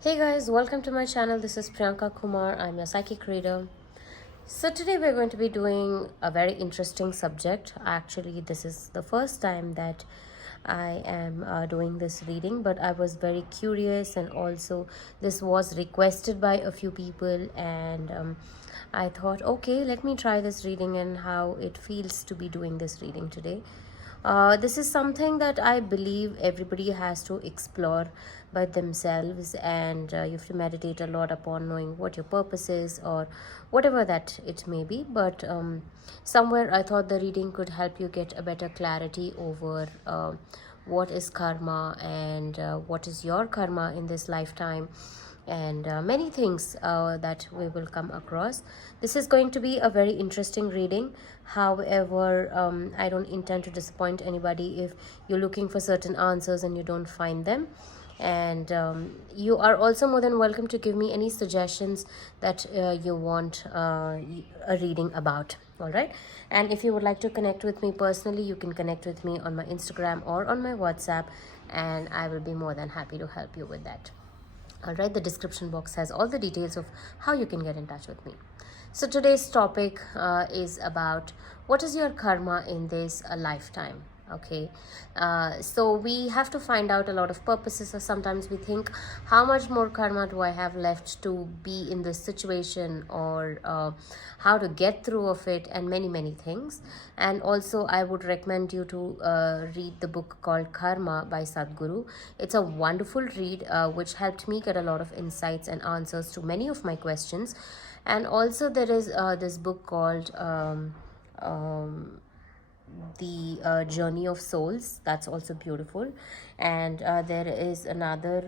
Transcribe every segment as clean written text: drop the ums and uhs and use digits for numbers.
Hey guys, welcome to my channel. This is Priyanka Kumar. I'm your psychic reader. So today we're going to be doing a very interesting subject. Actually, this is the first time that I am doing this reading, but I was very curious, and also this was requested by a few people, and I thought, okay, let me try this reading and how it feels to be doing this reading today. This is something that I believe everybody has to explore by themselves, and you have to meditate a lot upon knowing what your purpose is or whatever that it may be. But somewhere I thought the reading could help you get a better clarity over what is karma and what is your karma in this lifetime, and many things that we will come across. This is going to be a very interesting reading. However, I don't intend to disappoint anybody if you're looking for certain answers and you don't find them. And you are also more than welcome to give me any suggestions that you want a reading about. All right. And if you would like to connect with me personally, you can connect with me on my Instagram or on my WhatsApp, and I will be more than happy to help you with that. All right, the description box has all the details of how you can get in touch with me. So today's topic is about what is your karma in this lifetime. Okay, so we have to find out a lot of purposes, or sometimes we think, how much more karma do I have left to be in this situation, or how to get through of it, and many things. And also I would recommend you to read the book called Karma by Sadhguru. It's a wonderful read which helped me get a lot of insights and answers to many of my questions. And also there is this book called the Journey of Souls. That's also beautiful. And there is another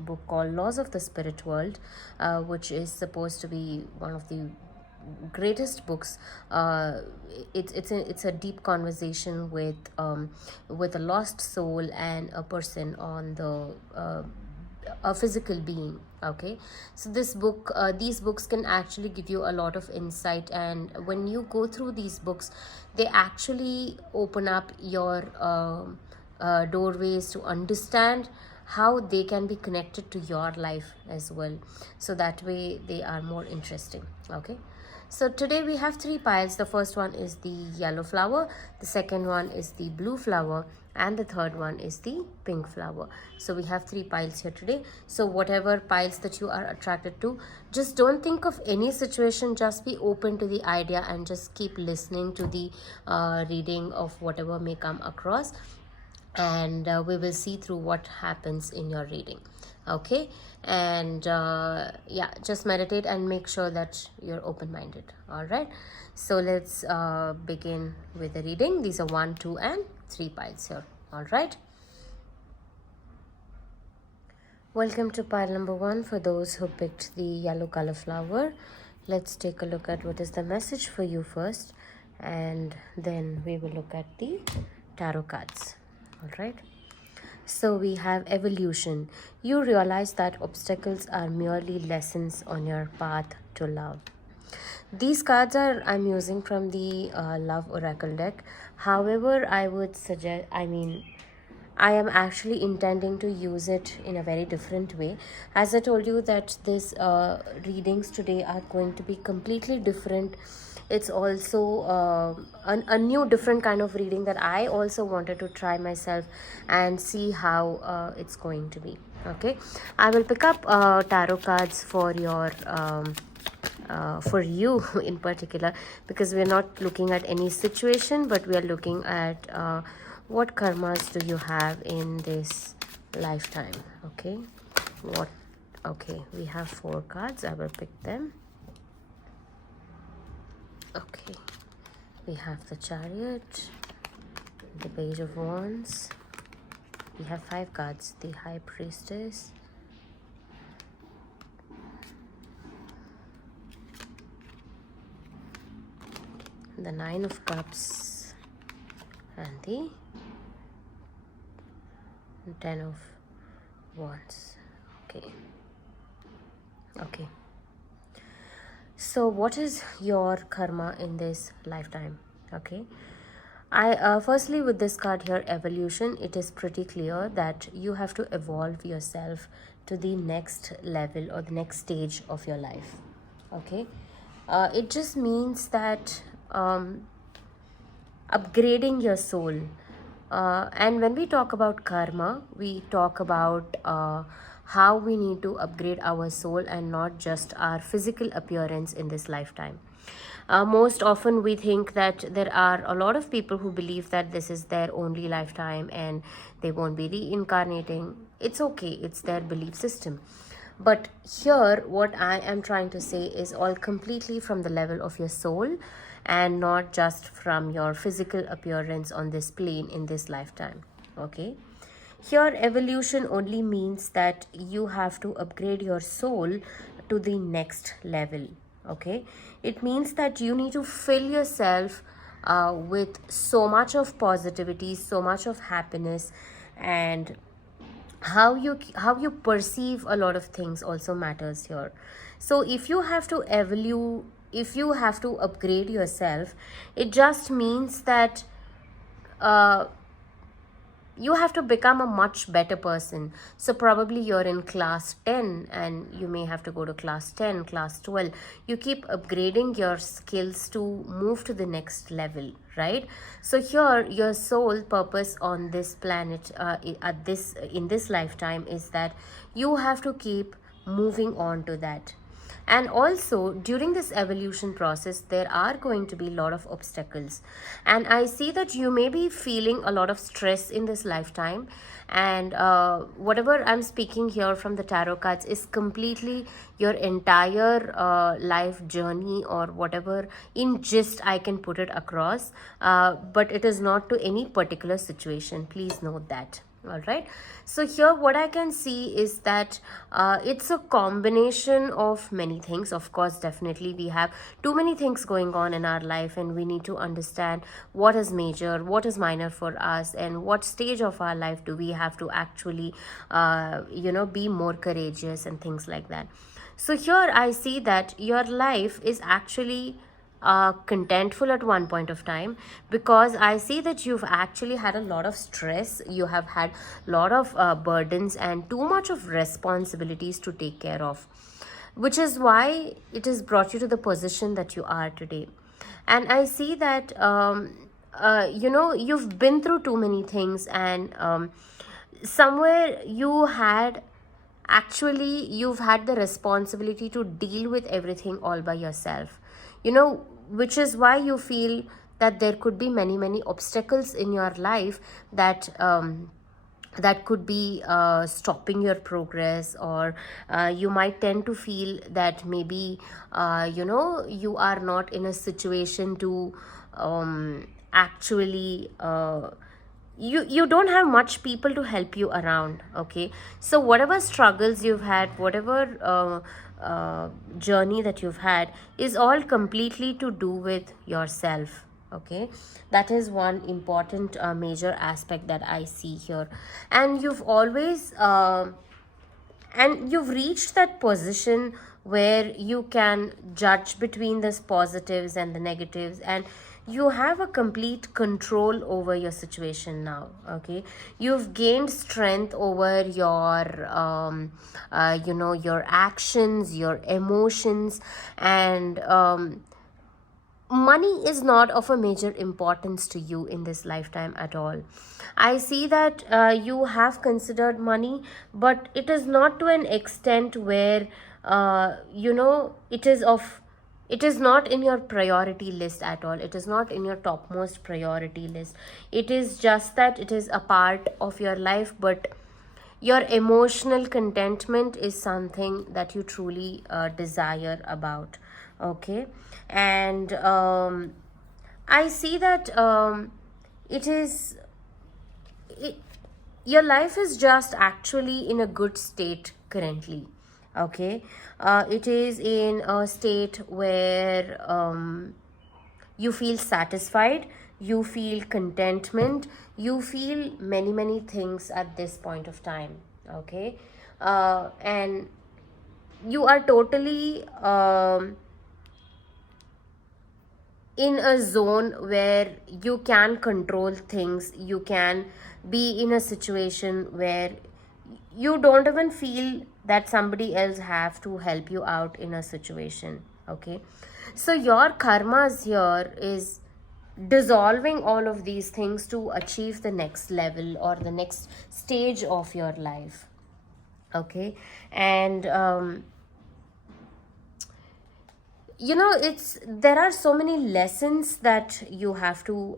book called Laws of the Spirit World, which is supposed to be one of the greatest books. It's a deep conversation with a lost soul and a person on the a physical being. Okay, so these books can actually give you a lot of insight, and when you go through these books, they actually open up your doorways to understand how they can be connected to your life as well, so that way they are more interesting. Okay, so today we have three piles. The first one is the yellow flower, the second one is the blue flower, and the third one is the pink flower. So we have three piles here today. So whatever piles that you are attracted to, just don't think of any situation, just be open to the idea and just keep listening to the reading of whatever may come across, and we will see through what happens in your reading. Okay, and yeah, just meditate and make sure that you're open-minded. All right, so let's begin with the reading. These are 1, 2 and 3 piles here. All right, welcome to pile number 1 for those who picked the yellow color flower. Let's take a look at what is the message for you first, and then we will look at the tarot cards. All right, so we have evolution. You realize that obstacles are merely lessons on your path to love. These cards are I'm using from the love oracle deck. However, I would suggest, I am actually intending to use it in a very different way. As I told you that these readings today are going to be completely different. It's also a new different kind of reading that I also wanted to try myself and see how it's going to be. Okay, I will pick up tarot cards for your for you in particular, because we're not looking at any situation, but we are looking at what karmas do you have in this lifetime. Okay, okay, we have 4 cards. I will pick them. Okay, we have the Chariot, the Page of Wands, we have 5 cards, the High Priestess, the 9 of Cups, and the 10 of Wands. Okay, so what is your karma in this lifetime? Okay, Firstly, with this card here, evolution, it is pretty clear that you have to evolve yourself to the next level or the next stage of your life. Okay, it just means that upgrading your soul. And when we talk about karma, we talk about how we need to upgrade our soul and not just our physical appearance in this lifetime. Most often, we think that there are a lot of people who believe that this is their only lifetime and they won't be reincarnating. It's okay, it's their belief system. But here, what I am trying to say is all completely from the level of your soul and not just from your physical appearance on this plane in this lifetime. Okay? Here, evolution only means that you have to upgrade your soul to the next level. Okay? It means that you need to fill yourself with so much of positivity, so much of happiness, and how you perceive a lot of things also matters here. So if you have to upgrade yourself, it just means that uh, you have to become a much better person. So probably you're in class 10 and you may have to go to class 10, class 12. You keep upgrading your skills to move to the next level, right? So here your sole purpose on this planet in this lifetime is that you have to keep moving on to that. And also during this evolution process, there are going to be a lot of obstacles, and I see that you may be feeling a lot of stress in this lifetime. And whatever I'm speaking here from the tarot cards is completely your entire life journey, or whatever in gist I can put it across, but it is not to any particular situation, please note that. All right, so here what I can see is that it's a combination of many things. Of course, definitely we have too many things going on in our life, and we need to understand what is major, what is minor for us, and what stage of our life do we have to actually be more courageous and things like that. So here I see that your life is actually contentful at one point of time, because I see that you've actually had a lot of stress, you have had a lot of burdens and too much of responsibilities to take care of, which is why it has brought you to the position that you are today. And I see that you've been through too many things, and somewhere you've had the responsibility to deal with everything all by yourself, which is why you feel that there could be many obstacles in your life that could be stopping your progress, or you might tend to feel that maybe you are not in a situation to actually you don't have much people to help you around. Okay, so whatever struggles you've had, whatever journey that you've had, is all completely to do with yourself. Okay, that is one important major aspect that I see here. And you've reached that position where you can judge between the positives and the negatives, and you have a complete control over your situation now. Okay, you've gained strength over your actions, your emotions, and money is not of a major importance to you in this lifetime at all. I see that you have considered money, but it is not to an extent where it is not in your priority list at all. It is not in your topmost priority list. It is just that it is a part of your life, but your emotional contentment is something that you truly desire about. Okay, and I see that it is it, your life is just actually in a good state currently. Okay, it is in a state where you feel satisfied, you feel contentment, you feel many things at this point of time. Okay, and you are totally in a zone where you can control things. You can be in a situation where you don't even feel that somebody else have to help you out in a situation. Okay, so your karmas here is dissolving all of these things to achieve the next level or the next stage of your life. Okay, and it's there are so many lessons that you have to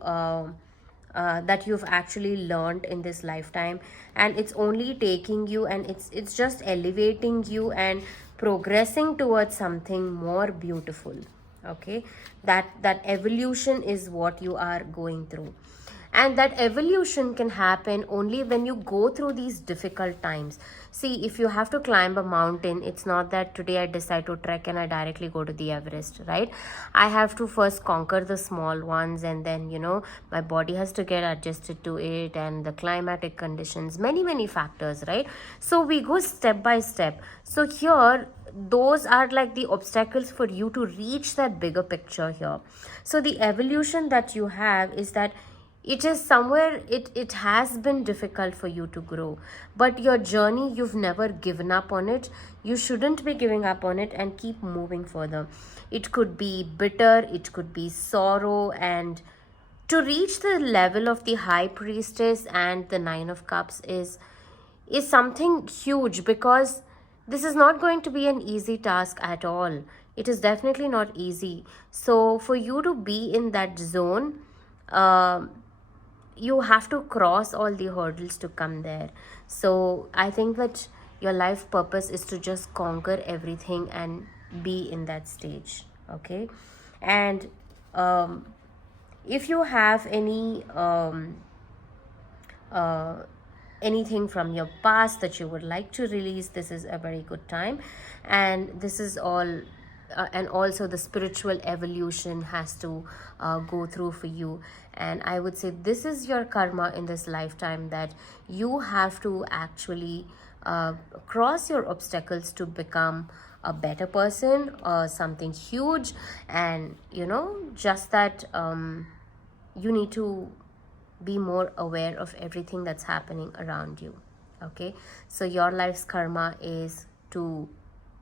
that you've actually learned in this lifetime, and it's only taking you, and it's just elevating you and progressing towards something more beautiful. Okay, that evolution is what you are going through, and that evolution can happen only when you go through these difficult times. See, if you have to climb a mountain, it's not that today I decide to trek and I directly go to the Everest, right? I have to first conquer the small ones, and then my body has to get adjusted to it, and the climatic conditions, many factors, right? So we go step by step. So here, those are like the obstacles for you to reach that bigger picture here. So the evolution that you have is that it is somewhere, it has been difficult for you to grow, but your journey, you've never given up on it. You shouldn't be giving up on it, and keep moving further. It could be bitter, it could be sorrow, and to reach the level of the high priestess and the nine of cups is something huge, because this is not going to be an easy task at all. It is definitely not easy. So for you to be in that zone, um you have to cross all the hurdles to come there. So I think that your life purpose is to just conquer everything and be in that stage. Okay, and um, if you have uh, anything from your past that you would like to release, this is a very good time. And this is all and also the spiritual evolution has to go through for you. And I would say this is your karma in this lifetime, that you have to actually cross your obstacles to become a better person or something huge. And just that you need to be more aware of everything that's happening around you. Okay, so your life's karma is to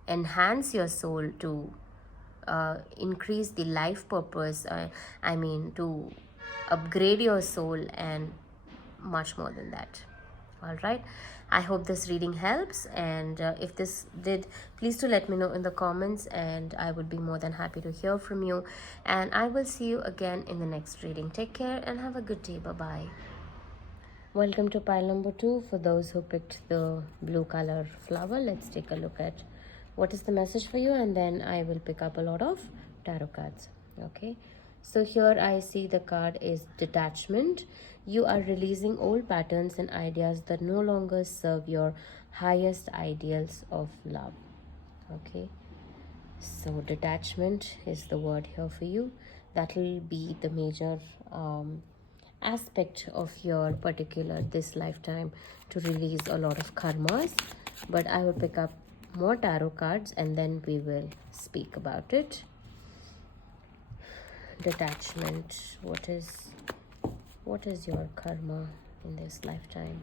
enhance your soul, to increase the life purpose, I mean, to upgrade your soul, and much more than that. All right, I hope this reading helps, and if this did, please do let me know in the comments, and I would be more than happy to hear from you. And I will see you again in the next reading. Take care and have a good day. Bye bye. Welcome to pile number 2. For those who picked the blue color flower, let's take a look at what is the message for you, and then I will pick up a lot of tarot cards. Okay, so here I see the card is detachment. You are releasing old patterns and ideas that no longer serve your highest ideals of love. Okay, so detachment is the word here for you. That will be the major aspect of your particular this lifetime, to release a lot of karmas. But I will pick up more tarot cards and then we will speak about it. Detachment, what is your karma in this lifetime?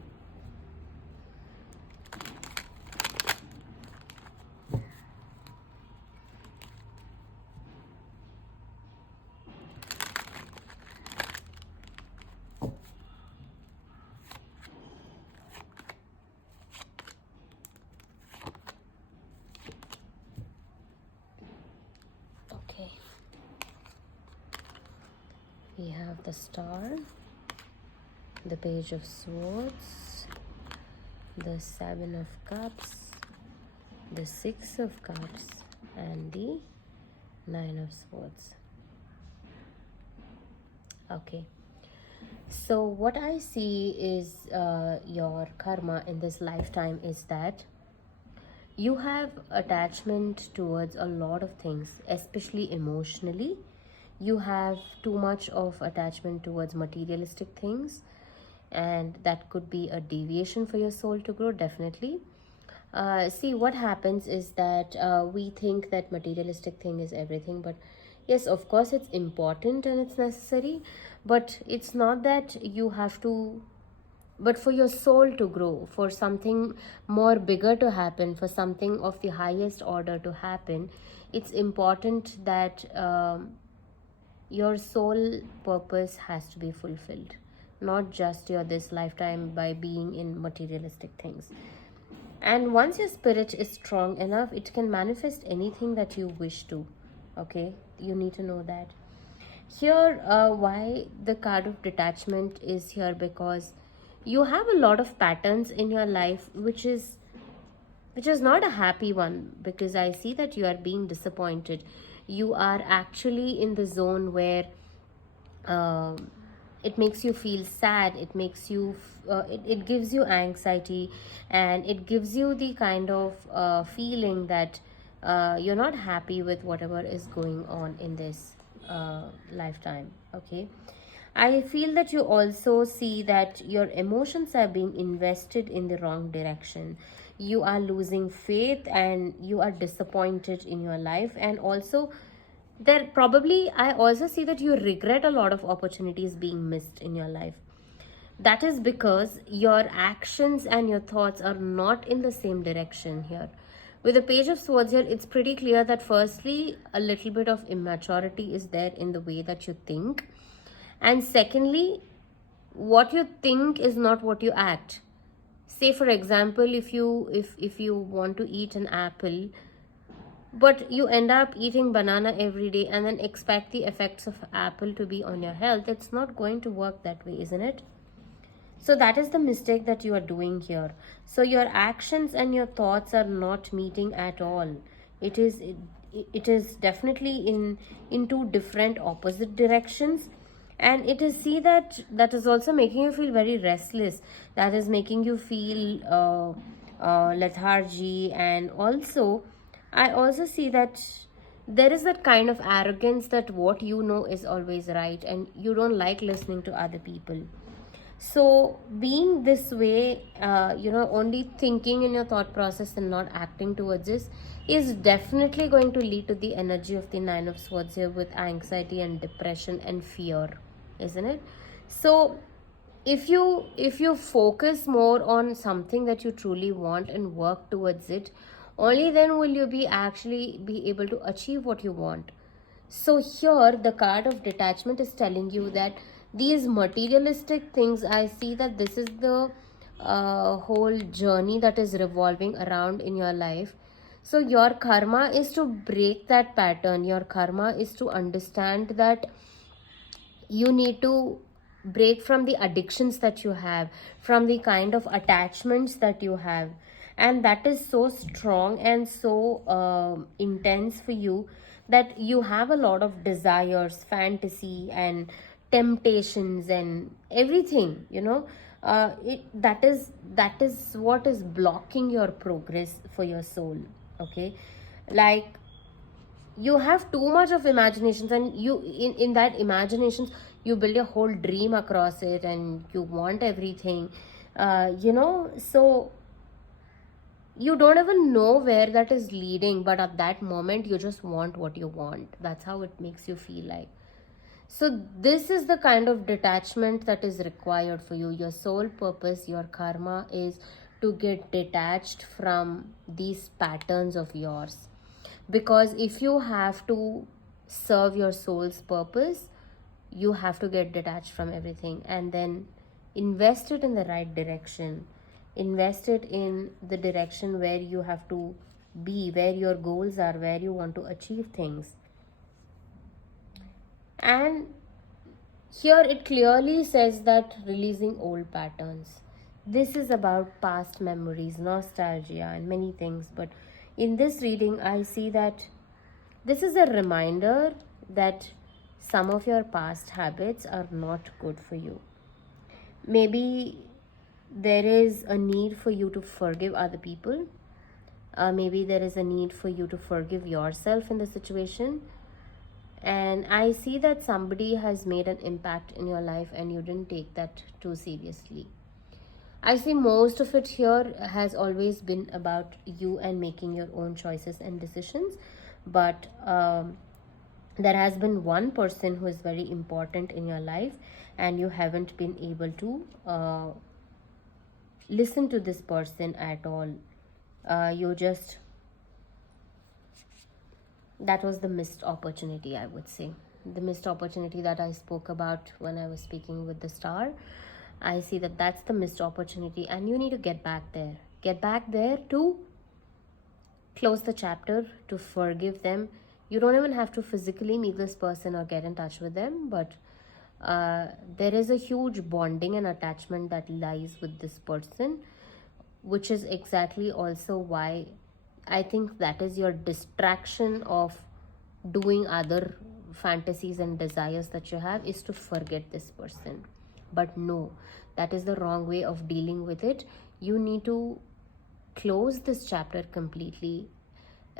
Okay, we have the star, the page of swords, the 7 of cups, the 6 of cups, and the 9 of swords. Okay, so what I see is your karma in this lifetime is that you have attachment towards a lot of things, especially emotionally. You have too much of attachment towards materialistic things, and that could be a deviation for your soul to grow, definitely. See, what happens is that we think that materialistic thing is everything, but Yes, of course, it's important and it's necessary, but it's not that you have to, but for your soul to grow, for something more bigger to happen, for something of the highest order to happen, it's important that your soul purpose has to be fulfilled, not just your this lifetime by being in materialistic things. And once your spirit is strong enough, it can manifest anything that you wish to. Okay, you need to know that. Here, why the card of detachment is here, because you have a lot of patterns in your life which is not a happy one, because I see that you are being disappointed. You are actually in the zone where um, it makes you feel sad, it makes you it gives you anxiety, and it gives you the kind of feeling that you're not happy with whatever is going on in this lifetime. Okay, I feel that you also see that your emotions are being invested in the wrong direction. You are losing faith and you are disappointed in your life, and also there probably I also see that you regret a lot of opportunities being missed in your life. That is because your actions and your thoughts are not in the same direction here. With the page of swords here, it's pretty clear that firstly a little bit of immaturity is there in the way that you think, and secondly what you think is not what you act. Say for example, if you want to eat an apple, but you end up eating banana every day and then expect the effects of apple to be on your health, it's not going to work that way, isn't it? So that is the mistake that you are doing here. So your actions and your thoughts are not meeting at all. It is definitely in two different opposite directions, and it is see that that is also making you feel very restless. That is making you feel lethargy, and also I also see that there is that kind of arrogance that what you know is always right and you don't like listening to other people. So being this way, only thinking in your thought process and not acting towards this is definitely going to lead to the energy of the Nine of Swords here, with anxiety and depression and fear, isn't it? So if you focus more on something that you truly want and work towards it, only then will you be actually be able to achieve what you want. So here the card of detachment is telling you that these materialistic things, I see that this is the whole journey that is revolving around in your life. So your karma is to break that pattern. Your karma is to understand that you need to break from the addictions that you have, from the kind of attachments that you have, and that is so strong and so intense for you, that you have a lot of desires, fantasy and temptations and everything, that is what is blocking your progress for your soul. Okay, like you have too much of imaginations, and you in that imaginations you build a whole dream across it and you want everything, so you don't even know where that is leading, but at that moment you just want what you want. That's how it makes you feel like. So this is the kind of detachment that is required for you. Your soul purpose, your karma is to get detached from these patterns of yours. Because if you have to serve your soul's purpose, you have to get detached from everything and then invest it in the right direction. Invest it in the direction where you have to be, where your goals are, where you want to achieve things. And here it clearly says that releasing old patterns. This is about past memories, nostalgia, and many things. But in this reading, I see that this is a reminder that some of your past habits are not good for you. Maybe there is a need for you to forgive other people. Maybe there is a need for you to forgive yourself in the situation. And I see that somebody has made an impact in your life and you didn't take that too seriously. I see most of it here has always been about you and making your own choices and decisions. But There has been one person who is very important in your life, and you haven't been able to listen to this person at all. You just, that was the missed opportunity, I would say. The missed opportunity that I spoke about when I was speaking with the star. I see that that's the missed opportunity, and you need to get back there. Get back there to close the chapter, to forgive them. You don't even have to physically meet this person or get in touch with them, but there is a huge bonding and attachment that lies with this person, which is exactly also why I think that is your distraction of doing other fantasies and desires that you have, is to forget this person. But no, that is the wrong way of dealing with it. You need to close this chapter completely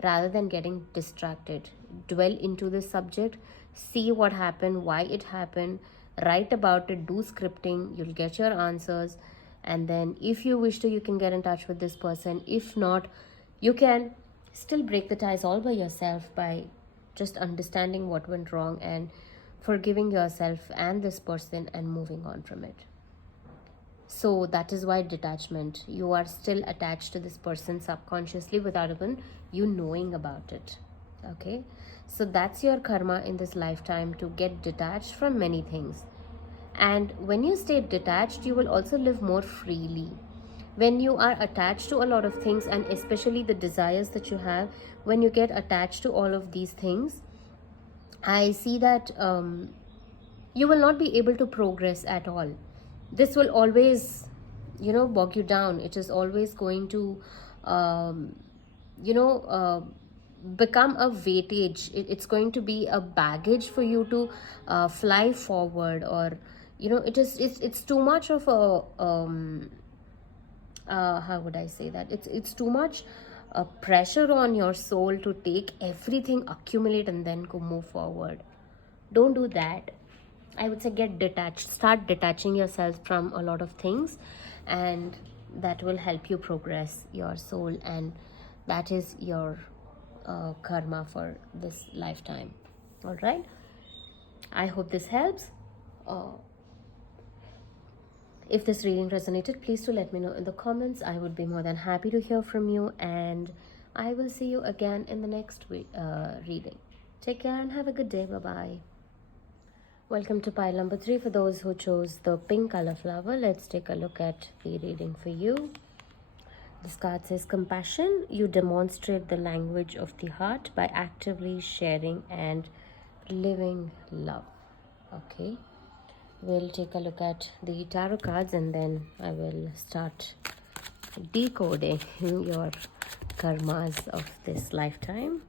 rather than getting distracted. Dwell into this subject, see what happened, why it happened, write about it, do scripting, you'll get your answers. And then if you wish to, you can get in touch with this person. If not, you can still break the ties all by yourself by just understanding what went wrong and forgiving yourself and this person and moving on from it. So that is why detachment. You are still attached to this person subconsciously without even you knowing about it. Okay, so that's your karma in this lifetime, to get detached from many things. And when you stay detached, you will also live more freely. When you are attached to a lot of things, and especially the desires that you have, when you get attached to all of these things, I see that you will not be able to progress at all. This will always, bog you down. It is always going to, you know, become a weightage. It's going to be a baggage for you to fly forward, or, it's too much of a, how would I say that? It's too much pressure on your soul to take everything, accumulate, and then go move forward. Don't do that. I would say get detached. Start detaching yourself from a lot of things, and that will help you progress your soul, and that is your karma for this lifetime. All right. I hope this helps. If this reading resonated, please do let me know in the comments. I would be more than happy to hear from you, and I will see you again in the next reading. Take care and have a good day. Bye-bye. Welcome to pile number 3. For those who chose the pink color flower, let's take a look at the reading for you. This card says compassion. You demonstrate the language of the heart by actively sharing and living love. Okay. We'll take a look at the tarot cards, and then I will start decoding your karmas of this lifetime.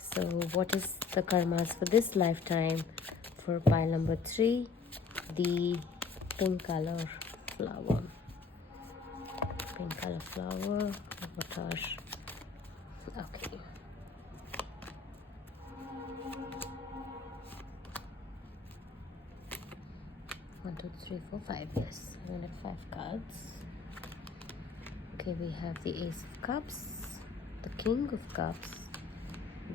So what is the karmas for this lifetime for pile number 3? The pink color flower. Pink color flower. What are... Okay. One, two, three, four, 5. Yes, I'm gonna have 5 cards. Okay, we have the Ace of Cups, the King of Cups,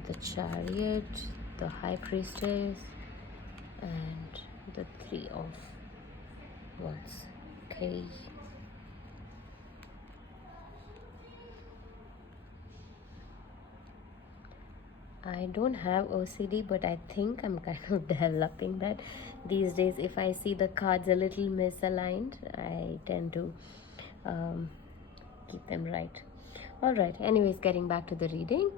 the Chariot, the High Priestess, and the 3 of Wands. Okay. I don't have OCD, but I think I'm kind of developing that these days. If I see the cards a little misaligned, I tend to keep them right. All right, anyways, getting back to the reading.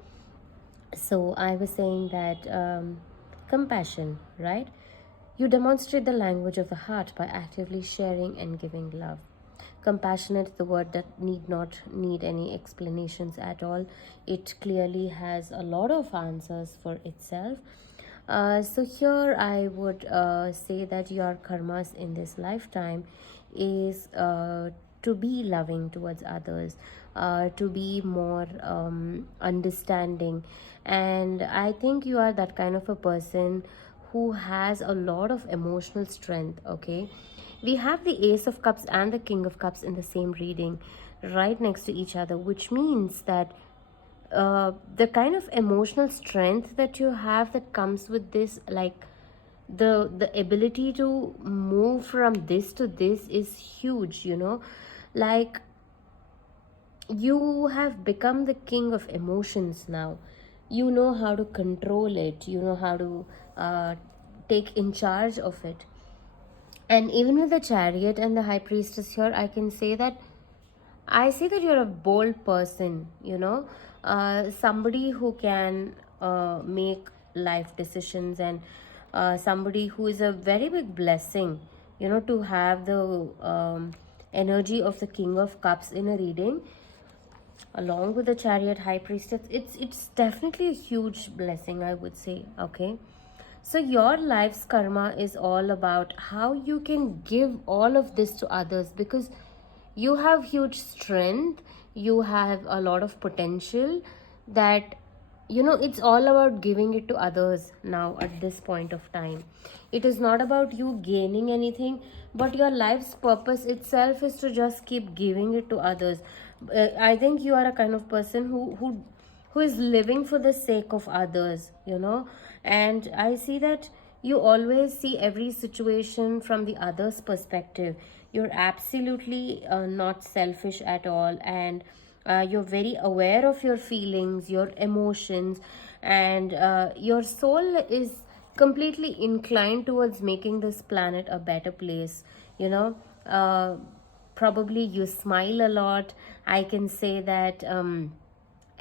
So I was saying that compassion, right? You demonstrate the language of the heart by actively sharing and giving love. Compassionate is the word that need not need any explanations at all. It clearly has a lot of answers for itself. So here I would say that your karmas in this lifetime is to be loving towards others, to be more understanding. And I think you are that kind of a person who has a lot of emotional strength. Okay, we have the Ace of Cups and the King of Cups in the same reading right next to each other, which means that the kind of emotional strength that you have that comes with this, like the ability to move from this to this is huge, you know. Like, you have become the king of emotions now. You know how to control it, you know how to take in charge of it. And even with the chariot and the high priestess here, I can say that I see that you're a bold person, you know, somebody who can make life decisions, and somebody who is a very big blessing, you know, to have the energy of the King of Cups in a reading along with the chariot high priestess. It's definitely a huge blessing, I would say. Okay, so your life's karma is all about how you can give all of this to others, because you have huge strength, you have a lot of potential, that, you know, it's all about giving it to others now at this point of time. It is not about you gaining anything, but your life's purpose itself is to just keep giving it to others. I think you are a kind of person who is living for the sake of others, you know. And I see that you always see every situation from the other's perspective. You're absolutely not selfish at all, and you're very aware of your feelings, your emotions, and your soul is completely inclined towards making this planet a better place, you know. Probably you smile a lot. I can say that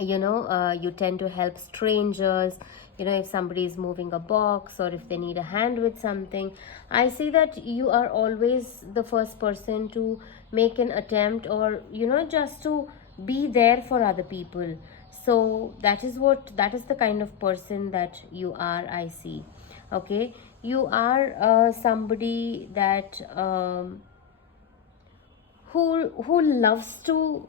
you know, you tend to help strangers, you know, if somebody is moving a box or if they need a hand with something. I see that you are always the first person to make an attempt, or, you know, just to be there for other people. So that is the kind of person that you are, I see. Okay, you are somebody that who loves to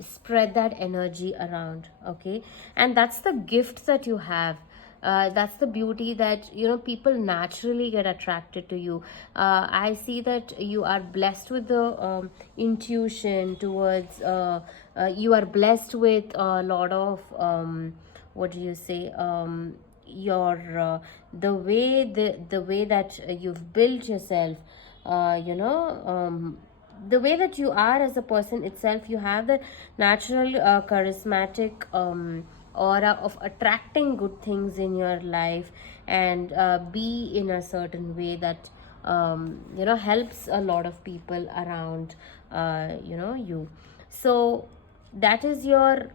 spread that energy around. Okay, and that's the gift that you have. That's the beauty, that, you know, people naturally get attracted to you. I see that you are blessed with the intuition towards you are blessed with a lot of what do you say, your the way that you've built yourself, you know, the way that you are as a person itself. You have the natural charismatic aura of attracting good things in your life, and be in a certain way that you know, helps a lot of people around you know, you. So that is your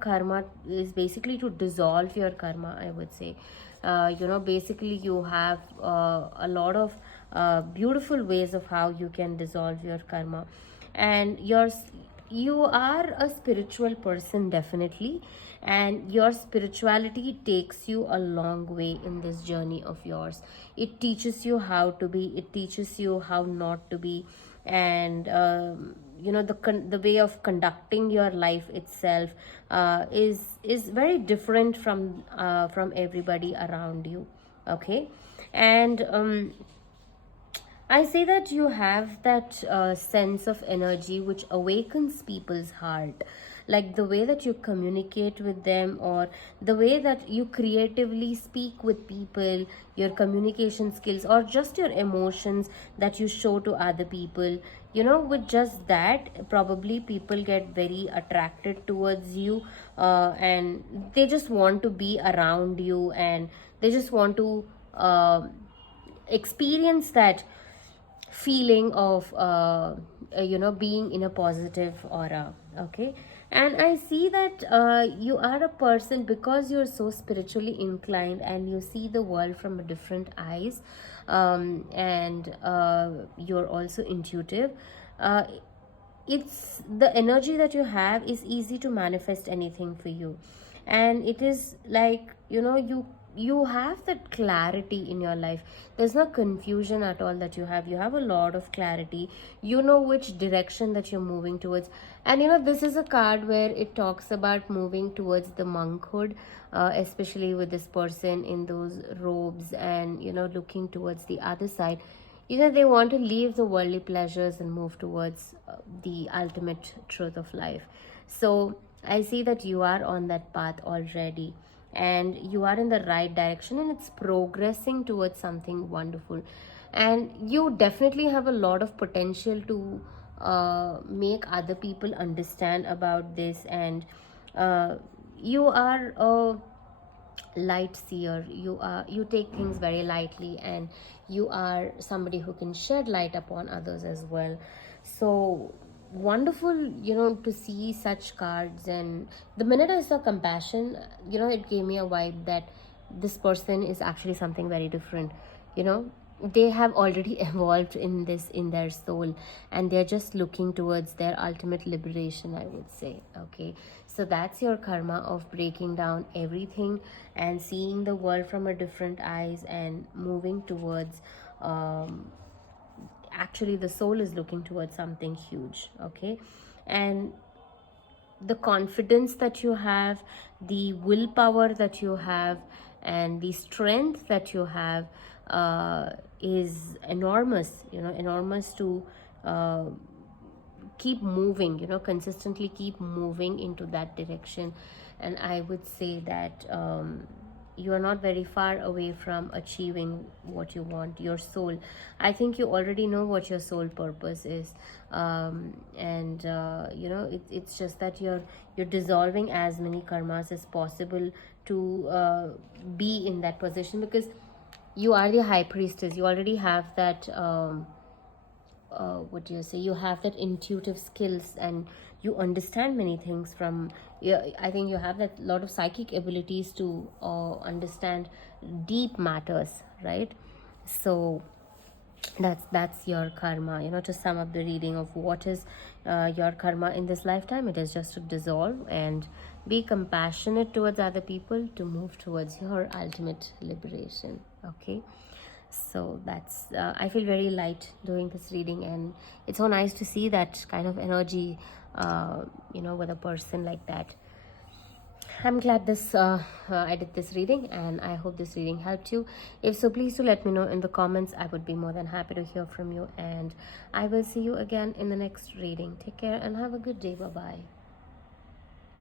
karma, is basically to dissolve your karma, I would say. You know, basically you have a lot of beautiful ways of how you can dissolve your karma. And you are a spiritual person, definitely, and your spirituality takes you a long way in this journey of yours. It teaches you how to be, it teaches you how not to be, and you know, the way of conducting your life itself is very different from everybody around you. Okay, and I say that you have that sense of energy which awakens people's heart, like the way that you communicate with them, or the way that you creatively speak with people, your communication skills, or just your emotions that you show to other people. You know, with just that, probably people get very attracted towards you, and they just want to be around you, and they just want to experience that feeling of you know, being in a positive aura. Okay, and I see that you are a person, because you're so spiritually inclined and you see the world from a different eyes, and you're also intuitive. uh, it's the energy that you have is easy to manifest anything for you. And it is like, you know, you have that clarity in your life. There's no confusion at all that you have a lot of clarity. You know which direction that you're moving towards. And you know, this is a card where it talks about moving towards the monkhood, especially with this person in those robes and, you know, looking towards the other side. You know, they want to leave the worldly pleasures and move towards the ultimate truth of life. So I see that you are on that path already, and you are in the right direction, and it's progressing towards something wonderful. And you definitely have a lot of potential to make other people understand about this. And uh, you are a light seer. You take things very lightly, and you are somebody who can shed light upon others as well. So wonderful, to see such cards. And the minute I saw compassion, it gave me a vibe that this person is actually something very different. you know they have already evolved in this, in their soul, and they're just looking towards their ultimate liberation, I would say. Okay, so that's your karma of breaking down everything and seeing the world from a different eyes and moving towards, actually the soul is looking towards something huge. Okay, and the confidence that you have, the willpower that you have, and the strength that you have is enormous, enormous to uh, keep moving, consistently keep moving into that direction. And I would say that you are not very far away from achieving what you want, your soul. I think you already know what your soul purpose is. And it's just that you're dissolving as many karmas as possible to be in that position, because you are the high priestess. You already have that, what do you say, you have that intuitive skills, and you understand many things from, yeah, I think you have that lot of psychic abilities to understand deep matters, right? So that's your karma. To sum up the reading of what is your karma in this lifetime, it is just to dissolve and be compassionate towards other people to move towards your ultimate liberation. Okay, so that's I feel very light doing this reading, and it's so nice to see that kind of energy, with a person like that. I'm glad I did this reading, and I hope this reading helped you. If so, please do let me know in the comments. I would be more than happy to hear from you, and I will see you again in the next reading. Take care and have a good day. Bye bye.